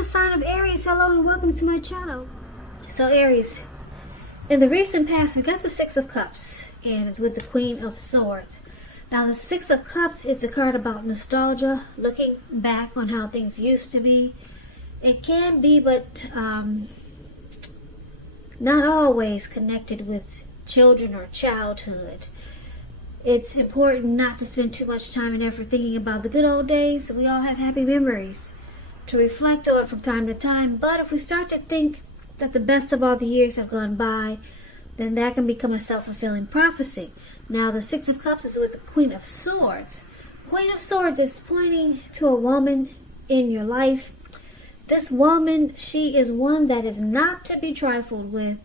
the sign of Aries. Hello and welcome to my channel. So Aries, in the recent past we got the Six of Cups and it's with the Queen of Swords. Now the Six of Cups is a card about nostalgia, looking back on how things used to be. It can be, but not always connected with children or childhood. It's important not to spend too much time and effort thinking about the good old days. We all have happy memories to reflect on from time to time, but if we start to think that the best of all the years have gone by, then that can become a self-fulfilling prophecy. Now the Six of Cups is with the Queen of Swords. Queen of Swords is pointing to a woman in your life. This woman, she is one that is not to be trifled with.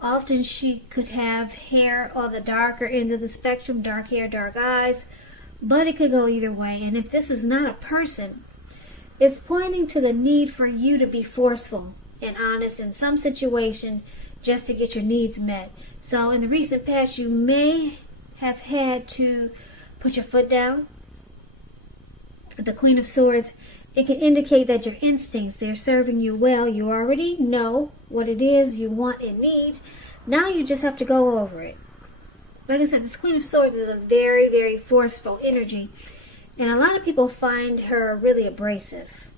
Often she could have hair on the darker end of the spectrum, dark hair, dark eyes, but it could go either way. And if this is not a person, it's pointing to the need for you to be forceful and honest in some situation just to get your needs met. So in the recent past, you may have had to put your foot down. The Queen of Swords, it can indicate that your instincts, they're serving you well. You already know what it is you want and need. Now you just have to go over it. Like I said, this Queen of Swords is a very, very forceful energy. And a lot of people find her really abrasive.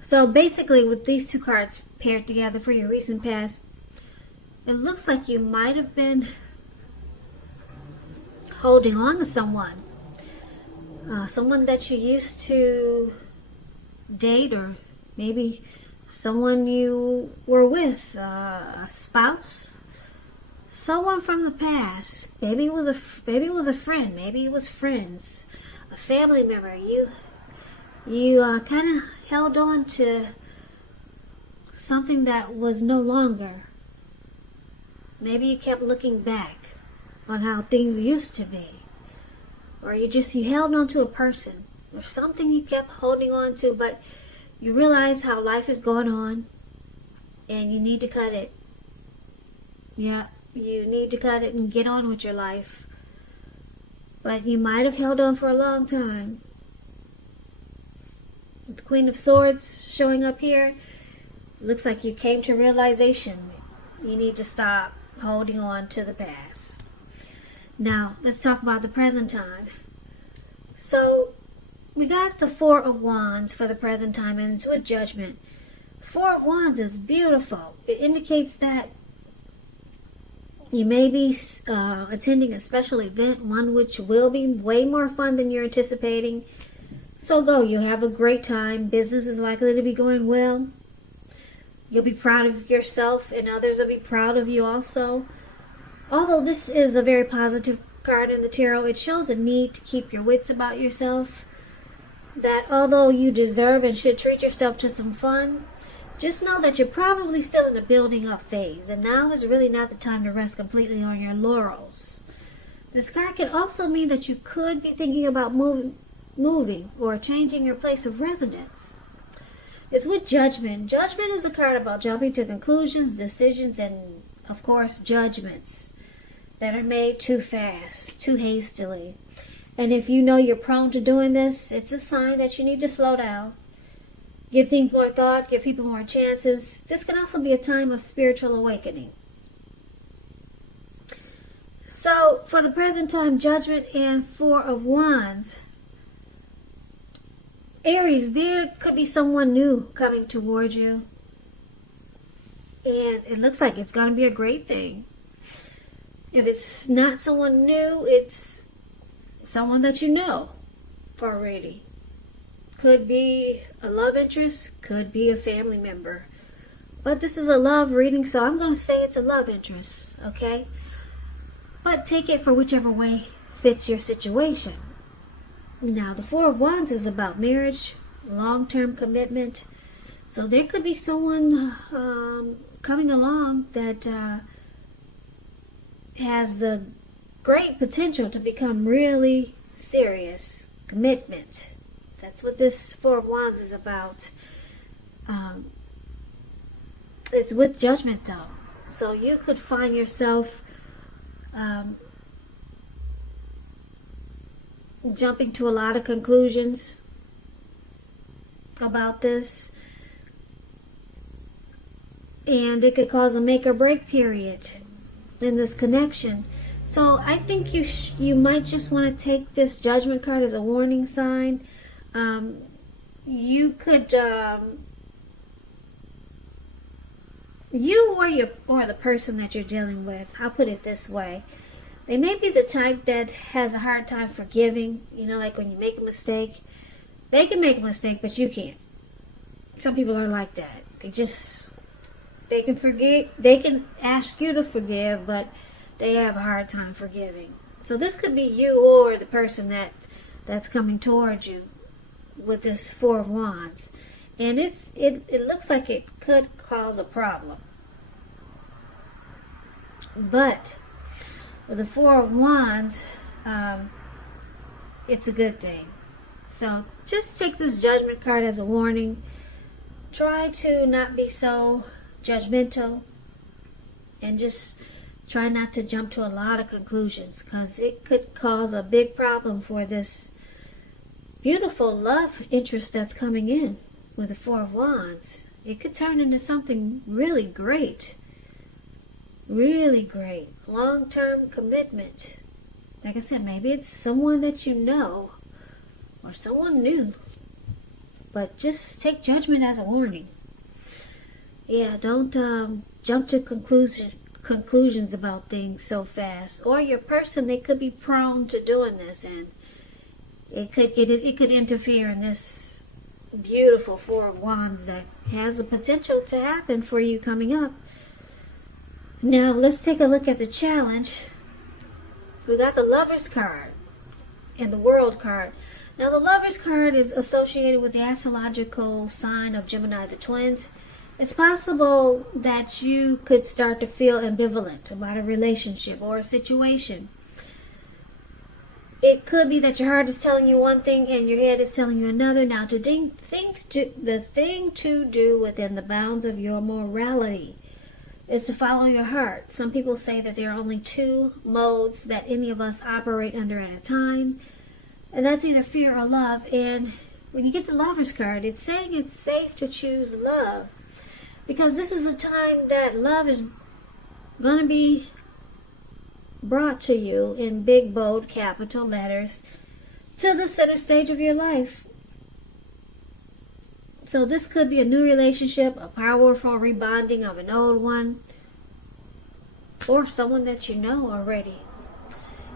So basically with these two cards paired together for your recent past, it looks like you might have been holding on to someone. Someone that you used to date, or maybe someone you were with, a spouse, someone from the past. Maybe it was a friend, maybe it was friends, a family member. You kind of held on to something that was no longer. Maybe you kept looking back on how things used to be. Or you held on to a person or something you kept holding on to, but you realize how life is going on and you need to cut it. Yeah, you need to cut it and get on with your life. But you might have held on for a long time. With the Queen of Swords showing up here, looks like you came to realization. You need to stop holding on to the past. Now, let's talk about the present time. So, we got the Four of Wands for the present time, and it's with Judgment. Four of Wands is beautiful. It indicates that you may be attending a special event, one which will be way more fun than you're anticipating. So go, you'll have a great time. Business is likely to be going well. You'll be proud of yourself, and others will be proud of you also. Although this is a very positive card in the tarot, it shows a need to keep your wits about yourself. That although you deserve and should treat yourself to some fun, just know that you're probably still in the building up phase, and now is really not the time to rest completely on your laurels. This card can also mean that you could be thinking about moving or changing your place of residence. It's with Judgment. Judgment is a card about jumping to conclusions, decisions, and of course judgments that are made too fast, too hastily. And if you know you're prone to doing this, it's a sign that you need to slow down. Give things more thought, give people more chances. This can also be a time of spiritual awakening. So, for the present time, Judgment and Four of Wands. Aries, there could be someone new coming towards you. And it looks like it's going to be a great thing. If it's not someone new, it's someone that you know already. Could be a love interest, could be a family member. But this is a love reading, so I'm going to say it's a love interest, okay? But take it for whichever way fits your situation. Now, the Four of Wands is about marriage, long-term commitment. So there could be someone coming along that has the great potential to become really serious. Commitment. That's what this Four of Wands is about. It's with Judgment though. So you could find yourself jumping to a lot of conclusions about this, and it could cause a make or break period in this connection. So I think you might just want to take this Judgment card as a warning sign. You could you or the person that you're dealing with, I'll put it this way, they may be the type that has a hard time forgiving. You know, like when you make a mistake, they can make a mistake, but you can't. Some people are like that. They can forgive, they can ask you to forgive, but they have a hard time forgiving. So this could be you or the person that's coming towards you with this Four of Wands. And it looks like it could cause a problem. But with the Four of Wands, it's a good thing. So just take this Judgment card as a warning. Try to not be so judgmental, and just try not to jump to a lot of conclusions, because it could cause a big problem for this beautiful love interest that's coming in with the Four of Wands. It could turn into something really great. Really great. Long-term commitment. Like I said, maybe it's someone that you know or someone new. But just take Judgment as a warning. Yeah, don't jump to conclusions about things so fast. Or your person, they could be prone to doing this, and it could interfere in this beautiful Four of Wands that has the potential to happen for you coming up. Now let's take a look at the challenge. We got the Lovers card and the World card. Now the Lovers card is associated with the astrological sign of Gemini, the twins. It's possible that you could start to feel ambivalent about a relationship or a situation. It could be that your heart is telling you one thing and your head is telling you another. Now, the thing to do within the bounds of your morality is to follow your heart. Some people say that there are only two modes that any of us operate under at a time, and that's either fear or love. And when you get the Lovers card, it's saying it's safe to choose love, because this is a time that love is going to be brought to you in big, bold, capital letters to the center stage of your life. So this could be a new relationship, a powerful rebonding of an old one, or someone that you know already.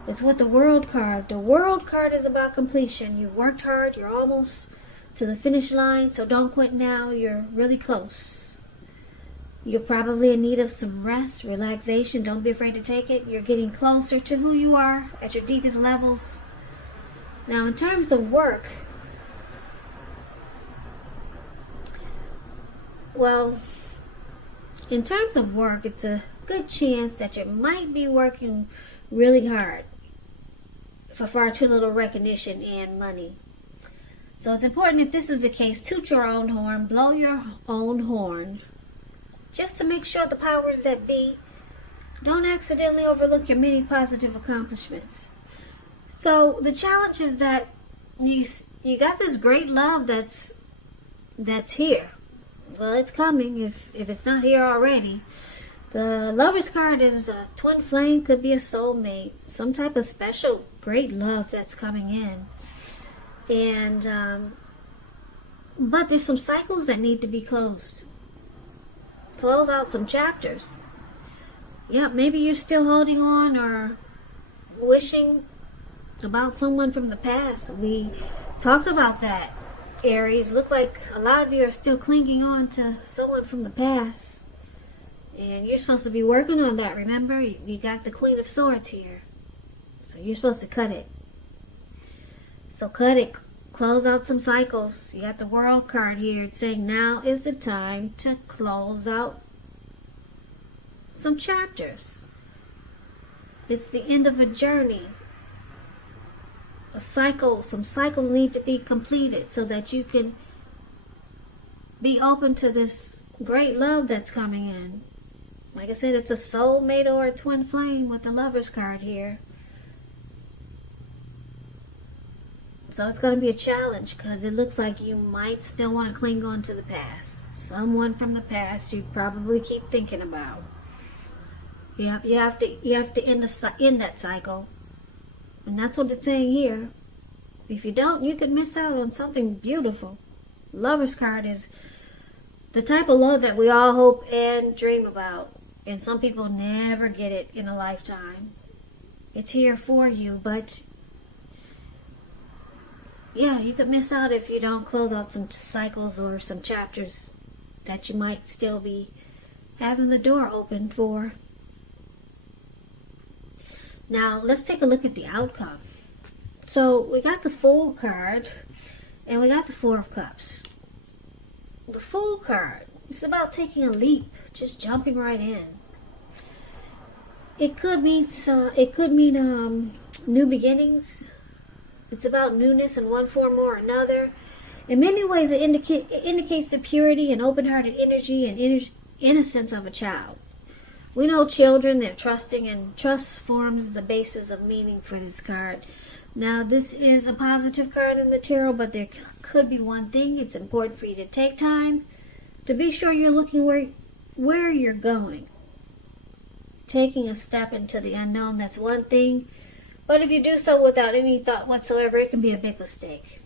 It's with the World card. The World card is about completion. You worked hard. You're almost to the finish line, so don't quit now. You're really close. You're probably in need of some rest, relaxation. Don't be afraid to take it. You're getting closer to who you are at your deepest levels. Now, in terms of work, it's a good chance that you might be working really hard for far too little recognition and money. So it's important, if this is the case, toot your own horn, blow your own horn, just to make sure the powers that be don't accidentally overlook your many positive accomplishments. So the challenge is that you got this great love that's here. Well, it's coming if it's not here already. The Lovers card is a twin flame, could be a soulmate, some type of special great love that's coming in. And but there's some cycles that need to be closed. Close out some chapters. Yeah, maybe you're still holding on or wishing about someone from the past. We talked about that, Aries. Look like a lot of you are still clinging on to someone from the past. And you're supposed to be working on that, remember? You got the Queen of Swords here. So you're supposed to cut it. So cut it. Close out some cycles. You got the World card here. It's saying now is the time to close out some chapters. It's the end of a journey. A cycle. Some cycles need to be completed so that you can be open to this great love that's coming in. Like I said, it's a soulmate or a twin flame with the Lovers card here. So it's going to be a challenge because it looks like you might still want to cling on to the past. Someone from the past you probably keep thinking about. You have to end that cycle. And that's what it's saying here. If you don't, you could miss out on something beautiful. Lover's card is the type of love that we all hope and dream about. And some people never get it in a lifetime. It's here for you, but yeah, you could miss out if you don't close out some cycles or some chapters that you might still be having the door open for. Now, let's take a look at the outcome. So, we got the Fool card, and we got the Four of Cups. The Fool card, it's about taking a leap, just jumping right in. It could mean new beginnings. It's about newness in one form or another. In many ways, it indicates the purity and open-hearted energy and innocence of a child. We know children, they're trusting, and trust forms the basis of meaning for this card. Now, this is a positive card in the tarot, but there could be one thing. It's important for you to take time to be sure you're looking where you're going. Taking a step into the unknown, that's one thing. But if you do so without any thought whatsoever, it can be a big mistake.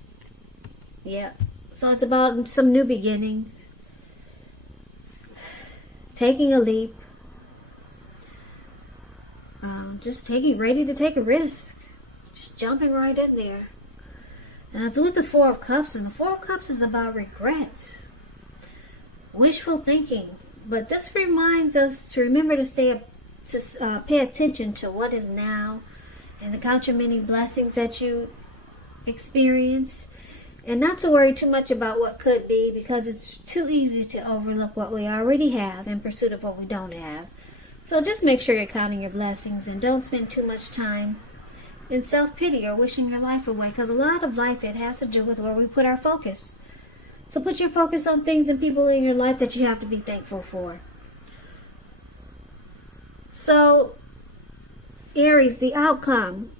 Yeah. So it's about some new beginnings. Taking a leap. Just ready to take a risk. Just jumping right in there. And it's with the Four of Cups. And the Four of Cups is about regrets. Wishful thinking. But this reminds us to remember to pay attention to what is now. And to count your many blessings that you experience. And not to worry too much about what could be, because it's too easy to overlook what we already have in pursuit of what we don't have. So just make sure you're counting your blessings and don't spend too much time in self-pity or wishing your life away, because a lot of life, it has to do with where we put our focus. So put your focus on things and people in your life that you have to be thankful for. So, Aries, the outcome,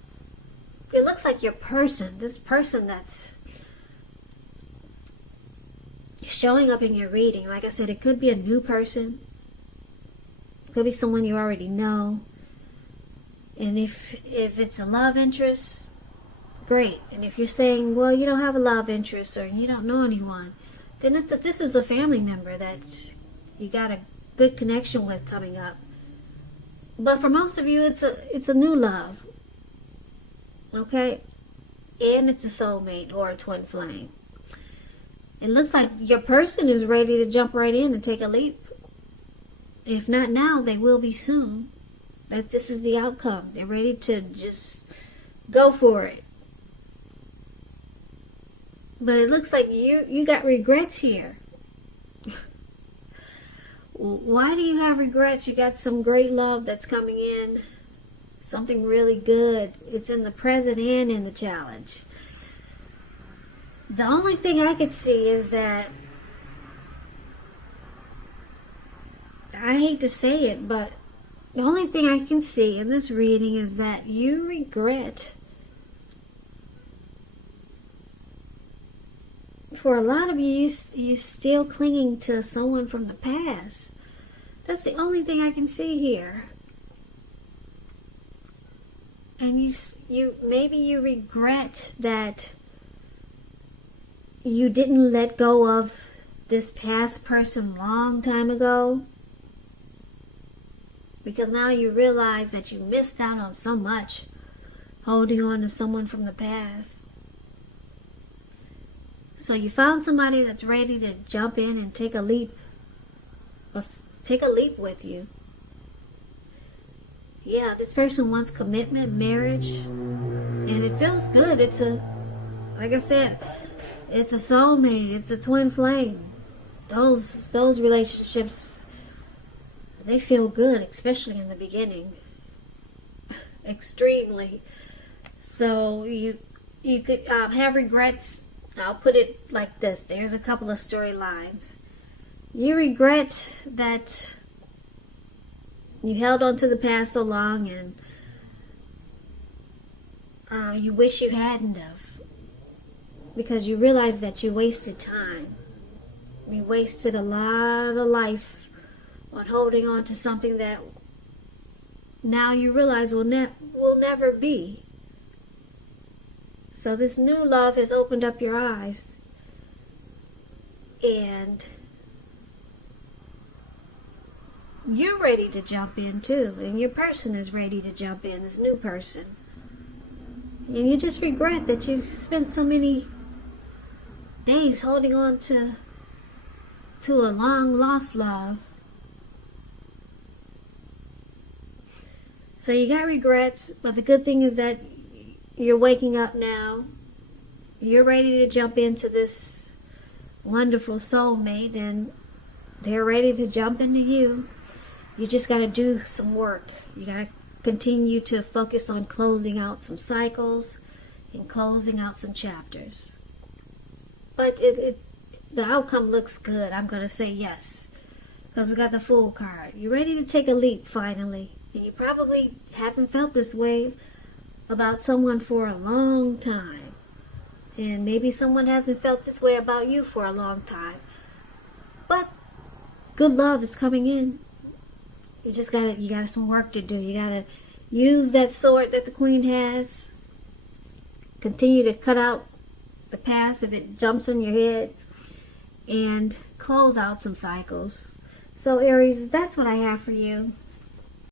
it looks like this person that's showing up in your reading, like I said, it could be a new person. It could be someone you already know. And if it's a love interest, great. And if you're saying, well, you don't have a love interest or you don't know anyone, then this is a family member that you got a good connection with coming up. But for most of you, it's a new love. Okay? And it's a soulmate or a twin flame. It looks like your person is ready to jump right in and take a leap. If not now, they will be soon. That this is the outcome. They're ready to just go for it. But it looks like you got regrets here. Why do you have regrets? You got some great love that's coming in. Something really good. It's in the present and in the challenge. The only thing I could see is that, I hate to say it, but the only thing I can see in this reading is that you regret. For a lot of you still clinging to someone from the past. That's the only thing I can see here. And maybe you regret that you didn't let go of this past person long time ago. Because now you realize that you missed out on so much holding on to someone from the past. So you found somebody that's ready to jump in and take a leap with you. Yeah, this person wants commitment, marriage, and it feels good. Like I said, it's a soulmate, it's a twin flame. Those relationships, they feel good, especially in the beginning. Extremely. So you could have regrets. I'll put it like this. There's a couple of storylines. You regret that you held on to the past so long, and you wish you hadn't have. because you realize that you wasted time. You wasted a lot of life on holding on to something that now you realize will never be. So this new love has opened up your eyes, and you're ready to jump in too, and your person is ready to jump in, this new person. And you just regret that you spent so many days holding on to a long lost love. So you got regrets, but the good thing is that you're waking up now. You're ready to jump into this wonderful soulmate, and they're ready to jump into you. You just got to do some work. You got to continue to focus on closing out some cycles and closing out some chapters. But the outcome looks good. I'm going to say yes, because we got the Fool card. You're ready to take a leap finally. And you probably haven't felt this way about someone for a long time. And maybe someone hasn't felt this way about you for a long time. But good love is coming in. You got some work to do. You got to use that sword that the Queen has. Continue to cut out the past if it jumps in your head. And close out some cycles. So Aries, that's what I have for you.